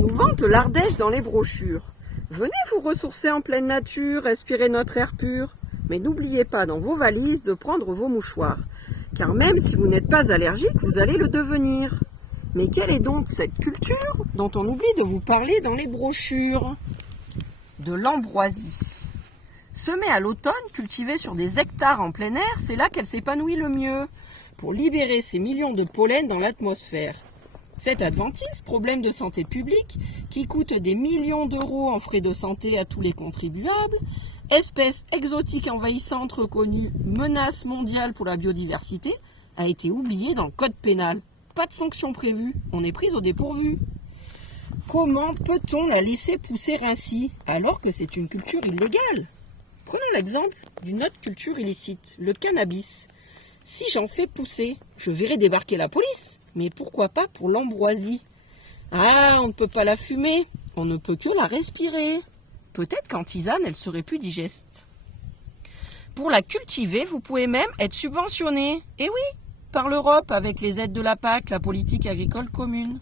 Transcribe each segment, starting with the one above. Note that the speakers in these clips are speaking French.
nous vante l'Ardèche dans les brochures. Venez vous ressourcer en pleine nature, respirer notre air pur. Mais n'oubliez pas dans vos valises de prendre vos mouchoirs. Car même si vous n'êtes pas allergique, vous allez le devenir. Mais quelle est donc cette culture dont on oublie de vous parler dans les brochures? De l'ambroisie. Semée à l'automne, cultivée sur des hectares en plein air, c'est là qu'elle s'épanouit le mieux, pour libérer ces millions de pollen dans l'atmosphère. Cette adventice, problème de santé publique, qui coûte des millions d'euros en frais de santé à tous les contribuables, espèce exotique envahissante reconnue menace mondiale pour la biodiversité, a été oubliée dans le code pénal. Pas de sanction prévue, on est pris au dépourvu. Comment peut-on la laisser pousser ainsi, alors que c'est une culture illégale? Prenons l'exemple d'une autre culture illicite, le cannabis. Si j'en fais pousser, je verrai débarquer la police. Mais pourquoi pas pour l'ambroisie? Ah, on ne peut pas la fumer, on ne peut que la respirer. Peut-être qu'en tisane, elle serait plus digeste. Pour la cultiver, vous pouvez même être subventionné. Eh oui, par l'Europe, avec les aides de la PAC, la politique agricole commune.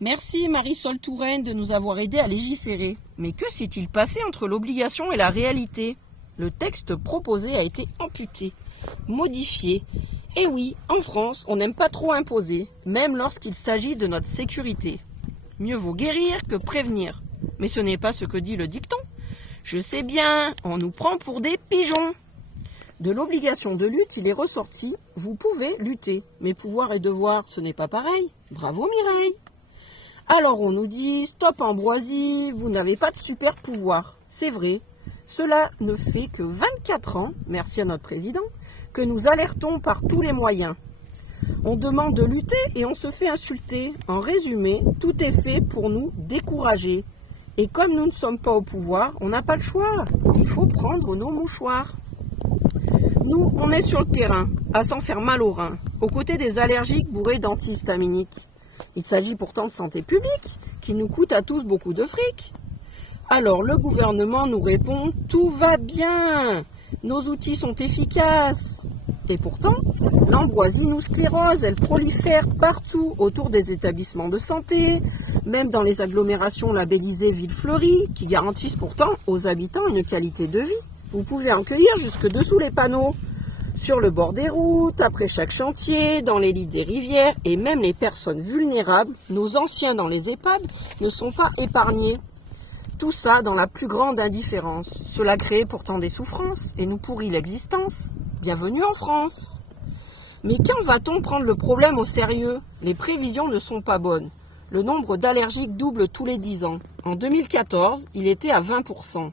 Merci Marisol Touraine de nous avoir aidés à légiférer. Mais que s'est-il passé entre l'obligation et la réalité? Le texte proposé a été amputé, modifié. Et oui, en France, on n'aime pas trop imposer, même lorsqu'il s'agit de notre sécurité. Mieux vaut guérir que prévenir. Mais ce n'est pas ce que dit le dicton. Je sais bien, on nous prend pour des pigeons. De l'obligation de lutte, il est ressorti, vous pouvez lutter. Mais pouvoir et devoir, ce n'est pas pareil. Bravo Mireille. Alors on nous dit, stop ambroisie, vous n'avez pas de super pouvoir. C'est vrai, cela ne fait que 24 ans, merci à notre président, que nous alertons par tous les moyens. On demande de lutter et on se fait insulter. En résumé, tout est fait pour nous décourager. Et comme nous ne sommes pas au pouvoir, on n'a pas le choix. Il faut prendre nos mouchoirs. Nous, on est sur le terrain, à s'en faire mal aux reins, aux côtés des allergiques bourrés d'antihistaminiques. Il s'agit pourtant de santé publique, qui nous coûte à tous beaucoup de fric. Alors le gouvernement nous répond « Tout va bien, nos outils sont efficaces ». Et pourtant, l'ambroisie nous sclérose, elle prolifère partout autour des établissements de santé, même dans les agglomérations labellisées villes fleuries, qui garantissent pourtant aux habitants une qualité de vie. Vous pouvez en cueillir jusque dessous les panneaux, sur le bord des routes, après chaque chantier, dans les lits des rivières, et même les personnes vulnérables, nos anciens dans les EHPAD, ne sont pas épargnés. Tout ça dans la plus grande indifférence. Cela crée pourtant des souffrances et nous pourrit l'existence. Bienvenue en France. Mais quand va-t-on prendre le problème au sérieux? Les prévisions ne sont pas bonnes. Le nombre d'allergiques double tous les 10 ans. En 2014, il était à 20%.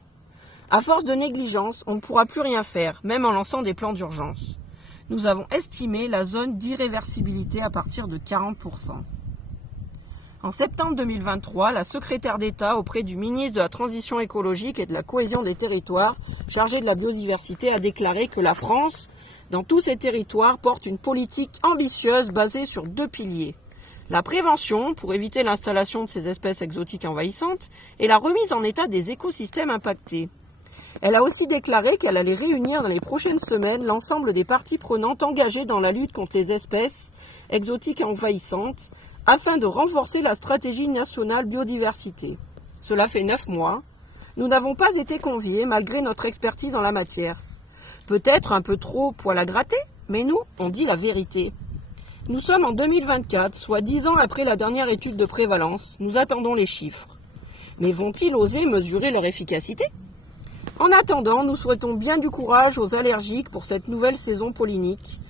À force de négligence, on ne pourra plus rien faire, même en lançant des plans d'urgence. Nous avons estimé la zone d'irréversibilité à partir de 40%. En septembre 2023, la secrétaire d'État auprès du ministre de la Transition écologique et de la cohésion des territoires, chargée de la biodiversité, a déclaré que la France, dans tous ses territoires, porte une politique ambitieuse basée sur 2 piliers. La prévention, pour éviter l'installation de ces espèces exotiques envahissantes, et la remise en état des écosystèmes impactés. Elle a aussi déclaré qu'elle allait réunir dans les prochaines semaines l'ensemble des parties prenantes engagées dans la lutte contre les espèces exotiques envahissantes, afin de renforcer la stratégie nationale biodiversité. Cela fait 9 mois. Nous n'avons pas été conviés malgré notre expertise en la matière. Peut-être un peu trop poil à gratter, mais nous, on dit la vérité. Nous sommes en 2024, soit 10 ans après la dernière étude de prévalence. Nous attendons les chiffres. Mais vont-ils oser mesurer leur efficacité? En attendant, nous souhaitons bien du courage aux allergiques pour cette nouvelle saison pollinique.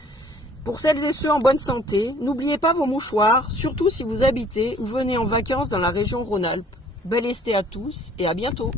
Pour celles et ceux en bonne santé, n'oubliez pas vos mouchoirs, surtout si vous habitez ou venez en vacances dans la région Rhône-Alpes. Bel été à tous et à bientôt.